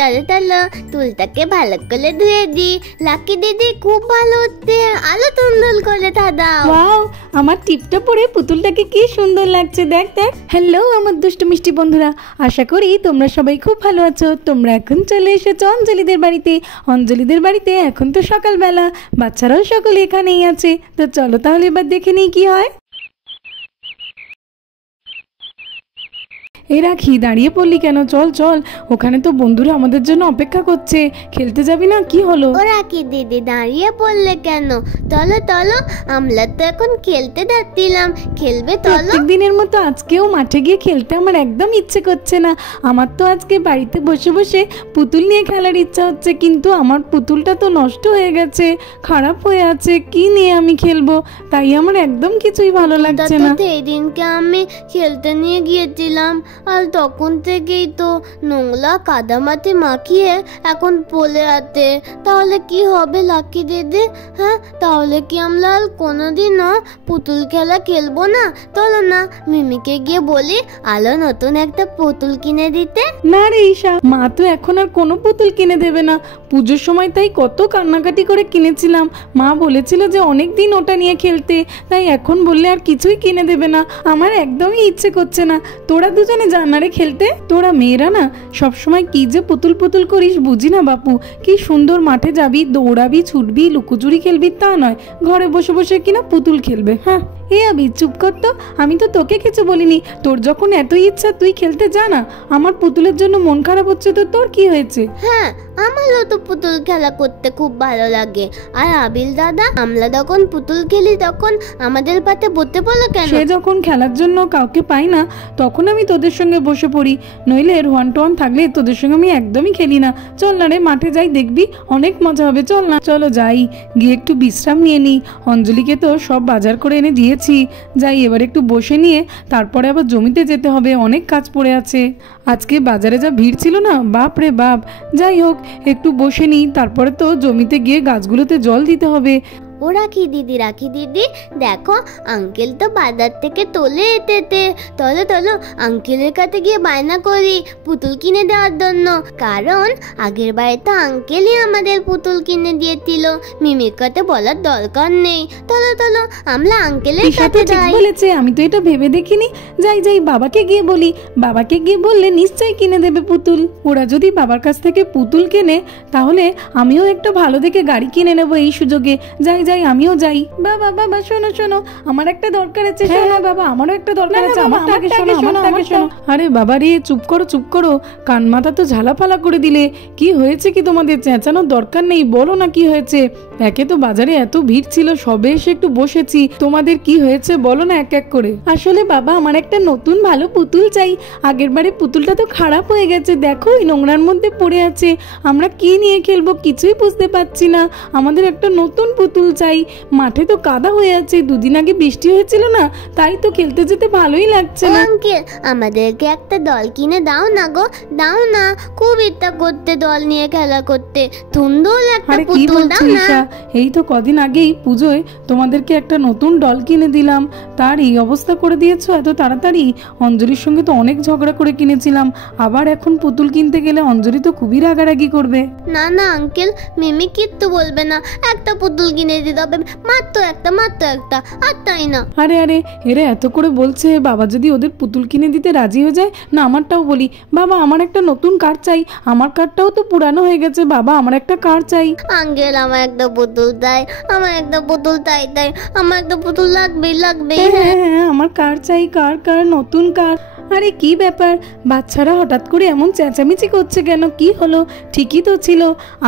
চলো চলো চুলটাকে ভালো করে ধুয়ে দি। লাকি দিদি খুব ভালো হচ্ছে, আলো তুলতুল করে দাদাও। ওয়াও, আমার টিপটা পরে পুতুলটাকে কি সুন্দর লাগছে, দেখ দেখ। হ্যালো আমার দুষ্টু মিষ্টি বন্ধুরা, আশা করি তোমরা সবাই খুব ভালো আছো। তোমরা এখন চলে এসেছো অঞ্জলিদের বাড়িতে। অঞ্জলিদের বাড়িতে এখন তো সকালবেলা, বাচ্চারাও সকলে এখানেই আছে। তো চলো তাহলে এবার দেখে নিই কি হয়। এই রাখি, দাঁড়িয়ে পড়লি কেন? চল চল, ওখানে তো বন্ধুরা আমাদের জন্য অপেক্ষা করছে। খেলতে যাবি না? কি হলো? ও রাখি দিদি দাঁড়িয়ে পড়লে কেন? চলো চলো, আমরা তো এখন খেলতে যাচ্ছিলাম, খেলবে চলো। প্রত্যেক দিনের মতো আজকেও মাঠে গিয়ে খেলতে আমার একদম ইচ্ছে করছে না। আমার তো আজকে বাড়িতে বসে বসে পুতুল নিয়ে খেলার ইচ্ছা হচ্ছে, কিন্তু আমার পুতুলটা তো নষ্ট হয়ে গেছে, খারাপ হয়ে আছে। কি নিয়ে আমি খেলবো? তাই আমার একদম কিছুই ভালো লাগছে না। এই দিনকে আমি খেলতে নিয়ে গিয়েছিলাম, আর তখন থেকেই তো নোংরা কাদা মাটি মাখিয়ে এখন পড়ে আছে। তাহলে কি হবে লাকি দিদি? হ্যাঁ, তাহলে কি আমরা আর কোনোদিনও পুতুল খেলা খেলবো না? চলো না মিমিকে গিয়ে বলি আলো নতুন একটা পুতুল কিনে দিতে। না রে ঈশা, মা তো এখন আর কোনো পুতুল কিনে দেবে না। পুজোর সময় তাই কত কান্নাকাটি করে কিনেছিলাম। মা বলেছিল যে অনেক দিন ওটা নিয়ে খেলতে, তাই এখন বললে আর কিছুই কিনে দেবে না। আমার একদমই ইচ্ছে করছে না। তোরা দুজনে জানারে খেলতে। তোরা মেয়েরা না সবসময় কি যে পুতুল পুতুল করিস বুঝি না বাপু। কি সুন্দর মাঠে যাবি, দৌড়াবি, ছুটবি, লুকোচুরি খেলবি, তা নয় ঘরে বসে বসে কিনা পুতুল খেলবে। হ্যাঁ, এ আবি চুপ কর তো, আমি তো তোকে কিছু বলিনি। তোর যখন এত ইচ্ছা তুই খেলতে যা না। আমার পুতুলের জন্য মন খারাপ হচ্ছে তো তোর কি হয়েছে? হ্যাঁ, আমারও তো পুতুল খেলা করতে খুব ভালো লাগে। আর আবিল দাদা, আমরা যখন পুতুল খেলি তখন আমাদের পাতে বসতে বলো কেন? সে যখন খেলার জন্য কাউকে পাই না তখন আমি তোদের সঙ্গে বসে পড়ি, নইলে রোয়ান টোয়ান থাকলে তোদের সঙ্গে আমি একদমই খেলি না। চল না রে, মাঠে যাই, দেখবি অনেক মজা হবে। চল না, চলো যাই, গিয়ে একটু বিশ্রাম নিয়ে নিই। অঞ্জলিকে তো সব বাজার করে এনে দিয়েছি। যাই এবার একটু বসে নিয়ে তারপরে আবার জমিতে যেতে হবে, অনেক কাজ পড়ে আছে। আজকে বাজারে যা ভিড় ছিল না, বাপ রে বাপ। যাই হোক, একটু বসে নিই, তারপরে তো জমিতে গিয়ে গাছগুলোতে জল দিতে হবে। ও রাখি দিদি দেখো, আঙ্কেল তো বাজার থেকে তোলে এতেতে। চলো চলো আঙ্কেলের কাছে গিয়ে বায়না করি পুতুল কিনে দেওয়ার জন্য, কারণ আগের বারে তো আঙ্কেলই আমাদের পুতুল কিনে দিয়েছিল, মিমির কাছে বলার দরকার নেই। চলো চলো আমরা আঙ্কেলের কাছে যাই। বলেছে, আমি তো এটা ভেবে দেখিনি। যাই যাই, বাবাকে গিয়ে বলি। বাবাকে গিয়ে বললে নিশ্চয়ই কিনে দেবে পুতুল। ওরা যদি বাবার কাছ থেকে পুতুল কেনে তাহলে আমিও একটা ভালো দেখে গাড়ি কিনে নেবো এই সুযোগে। যাই যাই, আমিও যাই। বাবা বাবা শোনো শোনো, আমার একটা দরকার আছে। শোনো বাবা, আমারও একটা দরকার আছে। আমারটাকে শোনো, আমারটাকে শোনো। আরে বাবা রে, চুপ করো চুপ করো, কান মাথা তো ঝালাফালা করে দিলে। কি হয়েছে কি তোমাদের? চেঁচানোর দরকার নেই, বলো না কি হয়েছে। একে তো বাজারে এত ভিড় ছিল, সবে এসে একটু বসেছি। তোমাদের কি হয়েছে বলো না এক এক করে। আসলে বাবা, আমার একটা নতুন ভালো পুতুল চাই। আগের বারে পুতুলটা তো খারাপ হয়ে গেছে, দেখো ওই নোংরার মধ্যে পড়ে আছে। আমরা কি নিয়ে খেলবো কিছুই বুঝতে পারছি না। আমাদের একটা নতুন পুতুল চাই। মাঠে তো কাদা হয়ে আছে, দুদিন আগে বৃষ্টি হয়েছিল না, তাই তো খেলতে যেতে ভালোই লাগছে না। আঙ্কেল, আমাদেরকে একটা দল কিনে দাও না গো, দাও না। খুব ইচ্ছা করতে দল নিয়ে খেলা করতে। সুন্দর একটা পুতুল দাও না। এই তো কদিন আগেই পুজোয় তোমাদেরকে একটা নতুন ডল কিনে দিলাম, তার এই অবস্থা করে দিয়েছো এত তাড়াতাড়ি। অঞ্জলির সঙ্গে তো অনেক ঝগড়া করে কিনেছিলাম, আবার এখন পুতুল কিনতে গেলে অঞ্জলি তো খুবই রাগারাগি করবে। না না আঙ্কেল, মিমি কিচ্ছু বলবে না। একটা পুতুল কিনে দিতে হবে, মাত্র একটা, আর তাই না। আরে আরে, এরা এত করে বলছে, বাবা যদি ওদের পুতুল কিনে দিতে রাজি হয়ে যায় না, আমারটাও বলি। বাবা, আমার একটা নতুন কার চাই, আমার কারটাও তো পুরানো হয়ে গেছে। বাবা, আমার একটা কার চাই। আঙ্কেল, আমার একটা পুতুল চাই, আমার একটা পুতুল চাই, আমার একটা পুতুল লাগবে। হ্যাঁ, আমার কার চাই, কার নতুন কার। আরে কি ব্যাপার, বাচ্চারা হঠাৎ করে এমন চেঁচামেচি করছে কেন? কি হলো? ঠিকই তো ছিল,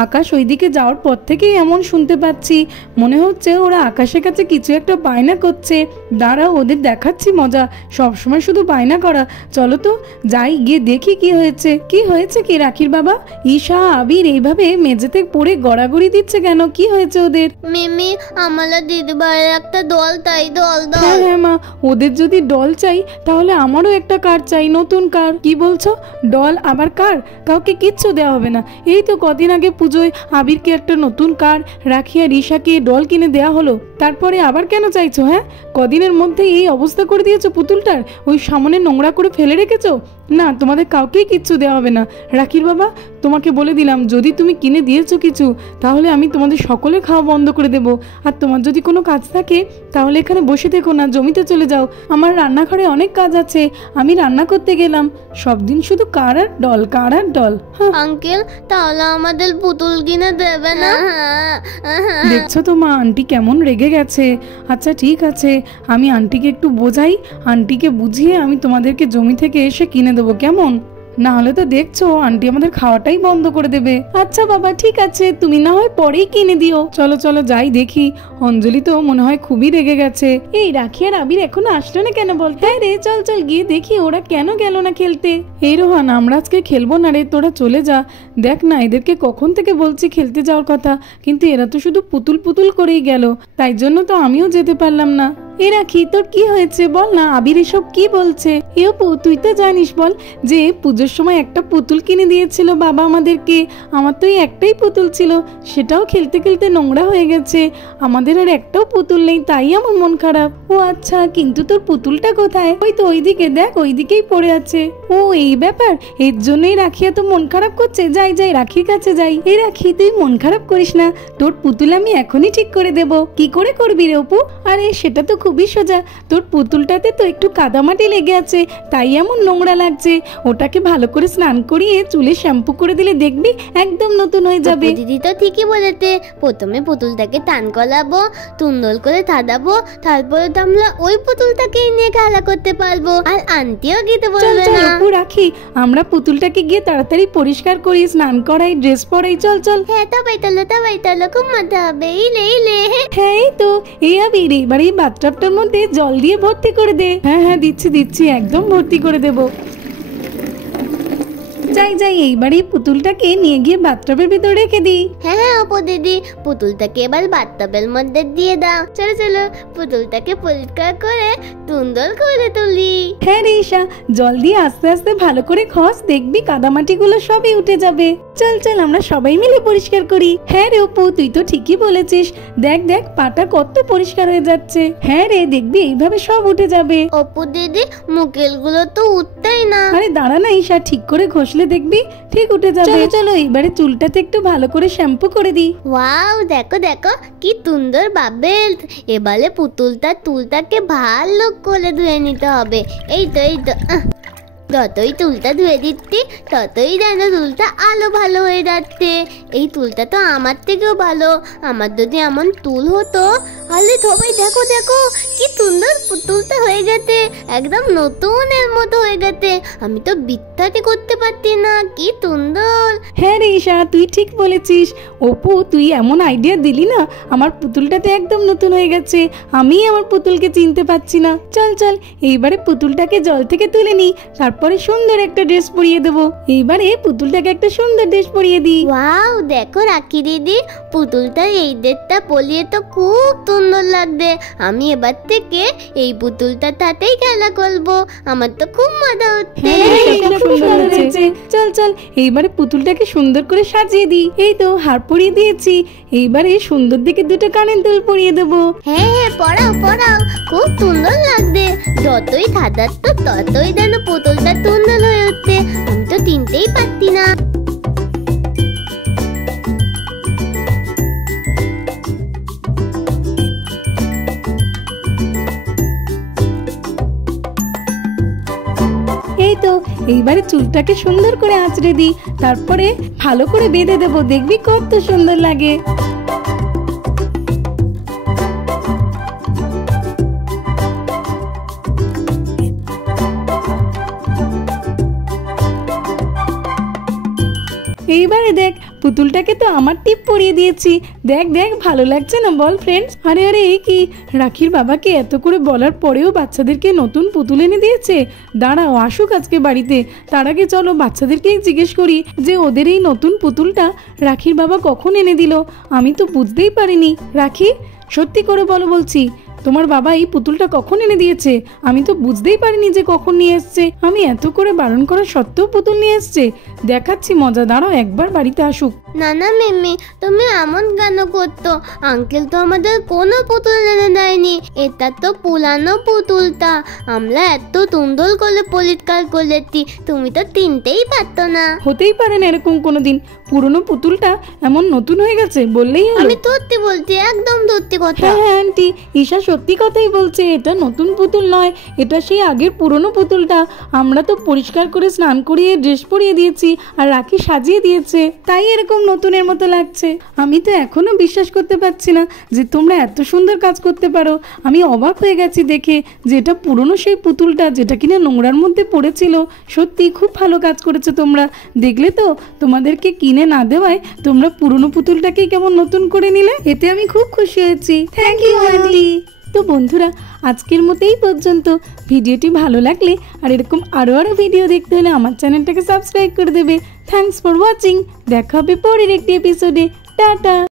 আকাশ ওইদিকে যাওয়ার পর থেকেই এমন শুনতে পাচ্ছি। মনে হচ্ছে ওরা আকাশের কাছে কিছু একটা বায়না করছে। দাঁড়াও, ওদের দেখাচ্ছি মজা। সবসময় শুধু বায়না করা। চলো তো যাই, গিয়ে দেখি কি হয়েছে। কি রাখির বাবা? ঈশা, আবির এইভাবে মেঝেতে পড়ে গড়াগড়ি দিচ্ছে কেন? কি হয়েছে ওদের? মিমি, আমাদের দিদিভাইয়ের একটা দল চাই, দল। হ্যাঁ মা, ওদের যদি ডল চাই তাহলে আমারও একটা কার চাই, নতুন কার। কি বলছো? ডল আবার কার? কাউকে কিচ্ছু দেওয়া হবে না। এই তো কদিন আগে পুজোয় আবিরকে একটা নতুন কার, রাখি আর ঈশাকে ডল কিনে দেওয়া হলো, তারপরে আবার কেন চাইছো? হ্যাঁ, কদিনের মধ্যে এই অবস্থা করে দিয়েছো পুতুলটার, ওই সামনে নোংরা করে ফেলে রেখেছো। না, তোমাদের কাউকেই কিচ্ছু দেওয়া হবে না। রাখির বাবা, তোমাকে বলে দিলাম, যদি তুমি কিনে দিয়েছো কিছু, তাহলে আমি তোমাদের সকলের খাওয়া বন্ধ করে দেব। আর তোমার যদি কোনো কাজ থাকে তাহলে এখানে বসে থেকো না, জমিতে চলে যাও। আমার রান্নাঘরে অনেক কাজ আছে, আমি রান্না করতে গেলাম। সব দিন শুধু কার আর ডল, কার আর ডল। আঙ্কেল, তাহলে আমাদের পুতুল কিনে দেবে না? দেখছো তো মা, আন্টি কেমন রেগে গেছে। আচ্ছা ঠিক আছে, আমি আন্টিকে একটু বোঝাই, আন্টিকে বুঝিয়ে আমি তোমাদেরকে জমি থেকে এসে কিনে দেবো, কেমন? না হলে তো দেখছো আন্টি আমাদের খাওয়াটাই বন্ধ করে দেবে। আচ্ছা বাবা ঠিক আছে, তুমি না হয় পরেই কিনে দিও। চলো চলো যাই দেখি। অঞ্জলি তো মনে হয় খুবই রেগে গেছে। এই রাখি আর আবির এখনো আসলো না কেন বলতে? রে চল চল গিয়ে দেখি ওরা কেন গেল না খেলতে। এই রোহান, আমরা আজকে খেলবো না রে, তোরা চলে যা। দেখ না, এদেরকে কখন থেকে বলছি খেলতে যাওয়ার কথা, কিন্তু এরা তো শুধু পুতুল পুতুল করেই গেল, তাই জন্য তো আমিও যেতে পারলাম না। এ রাখি, তোর কি হয়েছে বল না, আবির এসব কি বলছে? এ অপু, তুই তো জানিস বল যে পুজোর সময় একটা পুতুল কিনে দিয়েছিল বাবা আমাদেরকে। আমার তো এই একটাই পুতুল ছিল, সেটাও খেলতে খেলতে নোংরা হয়ে গেছে। আমাদের আর একটাও পুতুল নেই, তাই আমার মন খারাপ। ও আচ্ছা, কিন্তু তোর পুতুলটা কোথায়? ওই তো ওইদিকে দেখ, ওইদিকেই পড়ে আছে। ও এই ব্যাপার, এর জন্যই রাখি এত মন খারাপ করছে। যাই যাই রাখির কাছে যাই। এই রাখি, তুই মন খারাপ করিস না, তোর পুতুল আমি এখনই ঠিক করে দেব। কি করে করবি রে অপু? আরে সেটা তো খুবই সোজা, তোর পুতুলটাতে তো একটু কাদামাটি লেগে আছে, তাই এমন নোংরা লাগছে। ওটাকে ভালো করে স্নান করিয়ে চুলে শ্যাম্পু করে দিলে দেখবি একদম নতুন হয়ে যাবে। দিদি তো ঠিকই বলেছে, প্রথমে পুতুলটাকে টান করাবো, তুন্দল করে থাদাবো, তারপরে তো আমরা ওই পুতুলটাকে নিয়ে খেলা করতে পারবো, আর আন্টিও গিতে বলবে না। অপু রাখি, আমরা পুতুলটাকে গিয়ে তাড়াতাড়ি পরিষ্কার করি, স্নান করাই, ড্রেস পরাই। চল চল। হ্যাঁ তবে তাহলে খুব মজা হবে। ইলে হ্যাঁ এই তো, এই আবির এবার এই বাথটাবটার মধ্যে জল দিয়ে ভর্তি করে দে। হ্যাঁ হ্যাঁ দিচ্ছি, একদম ভর্তি করে দেবো। যাই যাই, এইবার এই পুতুলটাকে নিয়ে গিয়ে বাথটাবের ভিতরে রেখে দিই। হ্যাঁ অপু দিদি, পুতুলটাকে এবার বাথটাবের মধ্যে দিয়ে দাও। চলো চলো, পুতুলটাকে পরিষ্কার করে সুন্দর করে তুলি। হ্যাঁ রে ঈশা, জল দিয়ে আস্তে আস্তে ভালো করে খস, দেখবি কাদামাটিগুলো সবই উঠে যাবে। চল চল, আমরা সবাই মিলে পরিষ্কার করি। হ্যাঁ রে অপু, তুই তো ঠিকই বলেছিস। দেখ দেখ, পাটা কত পরিষ্কার হয়ে যাচ্ছে। হ্যাঁ রে, দেখবি এইভাবে সব উঠে যাবে। অপু দিদি, মুকেলগুলো তো উঠতেই না। আরে দাঁড়া না ঈশা, ঠিক করে ঘষলে দেখবি ঠিক উঠে যাবে। চলো এবারে চুলটাতে একটু ভালো করে শ্যাম্পু করে দিই। ওয়াও, দেখো দেখো কি সুন্দর বাবেল। এবারে পুতুলটার চুলটাকে ভালো করে ধুয়ে নিতে হবে। এই তো যতই চুলটা ধুয়ে দিচ্ছি ততই যেন চুলটা আলো ভালো হয়ে যাচ্ছে। এই চুলটা তো আমার থেকেও ভালো। আমার যদি এমন চুল হতো, তাহলে সবাই দেখো দেখো কি সুন্দর পুতুলটা হয়ে গেছে, একদম নতুনের মতো হয়ে গেছে। আমি তো বিশ্বাসই করতে পারছি না, কি সুন্দর। হ্যাঁ রে ঈশা, তুই ঠিক বলেছিস। অপু, তুই এমন আইডিয়া দিলি না, আমার পুতুলটাতে একদম নতুন হয়ে গেছে। আমি আমার পুতুলকে চিনতে পারছি না। চল চল, এইবারে পুতুলটাকে জল থেকে তুলে নি, তারপরে সুন্দর একটা ড্রেস পরিয়ে দেবো। এইবারে পুতুলটাকে একটা সুন্দর ড্রেস পরিয়ে দিই। ওয়াও, দেখো রাখি দিদি, পুতুলটার এই ড্রেসটা পরিয়ে তো খুব সুন্দর লাগবে। আমি এবার থেকে এই পুতুলটার সাথেই খেলা করবো। আমার তো খুব মজা হচ্ছে। চল চল, এইবারে পুতুলটাকে সুন্দর করে সাজিয়ে দিই। এই তো হার পরিয়ে দিয়েছি, এইবারে সুন্দর দিকে দুটো কানের দুল পরিয়ে দেবো। হ্যাঁ পড়াও, খুব সুন্দর লাগবে। যতই সাজাচ্ছ ততই যেন পুতুলটা সুন্দর হয়ে উঠছে। আমি তো চিনতেই পারছি না। এই তো, এইবারে চুলটাকে সুন্দর করে আঁচড়ে দিই, তারপরে ভালো করে বেঁধে দেবো, দেখবি কত সুন্দর লাগে। এইবারে দেখ, পুতুলটাকে তো আমার টিপ পরিয়ে দিয়েছি। দেখ দেখ, ভালো লাগছে না বল ফ্রেন্ডস? আরে আরে, এই কি, রাখির বাবাকে এত করে বলার পরেও বাচ্চাদেরকে নতুন পুতুল এনে দিয়েছে। দাঁড়াও, আসুক আজকে বাড়িতে, তার আগে চলো বাচ্চাদেরকেই জিজ্ঞেস করি যে ওদের এই নতুন পুতুলটা রাখির বাবা কখন এনে দিল। আমি তো বুঝতেই পারিনি। রাখি, সত্যি করে বলো বলছি, তোমার বাবা এই পুতুলটা কখন এনে দিয়েছে? আমি তো বুঝতেই পারিনি যে কখন নিয়ে এসছে। আমি এত করে বারণ করা সত্ত্বেও পুতুল নিয়ে এসছে। দেখাচ্ছি মজা, দাঁড়াও একবার বাড়িতে আসুক। না না মিমি, তুমি এমন কেন করতো? আঙ্কেল তো আমাদের কোনো পুতুল এনে দেয়নি। এটা তো পুরানো পুতুলটা, আমরা এত তুন্দল করে পরিষ্কার করেছি, তুমি তো তিনটেই পারতো না। হতেই পারে না এরকম কোনোদিন। পুরনো পুতুলটা এমন নতুন হয়ে গেছে বললেই হলো। আমি সত্যি বলছি, একদম সত্যি কথা। হ্যাঁ হ্যাঁ আন্টি, ঈশা সত্যি কথাই বলছে। এটা নতুন পুতুল নয়, এটা সেই আগের পুরনো পুতুলটা। আমরা তো পরিষ্কার করে স্নান করিয়ে ড্রেস পরিয়ে দিয়েছি আর রাখি সাজিয়ে দিয়েছে, তাই এরকম নতুনের মতো লাগছে। আমি তো এখনো বিশ্বাস করতে পারছি না যে তোমরা এত সুন্দর কাজ করতে পারো। আমি অবাক হয়ে গেছি দেখে যে এটা পুরনো সেই পুতুলটা যেটা কিনা নোংরার মধ্যে পড়েছিল। সত্যি খুব ভালো কাজ করেছো তোমরা। দেখলে তো, তোমাদেরকে কিনে না দেওয়ায় তোমরা পুরনো পুতুলটাকেই কেমন নতুন করে নিলে। এতে আমি খুব খুশি হয়েছি। Thank you aunty. তো বন্ধুরা, আজকের মতো এই পর্যন্ত। ভিডিওটি ভালো লাগলে আর এরকম আরও ভিডিও দেখতে হলে আমার চ্যানেলটাকে সাবস্ক্রাইব করে দেবে। Thanks for watching. দেখা হবে পরের একটি এপিসোডে। টাটা।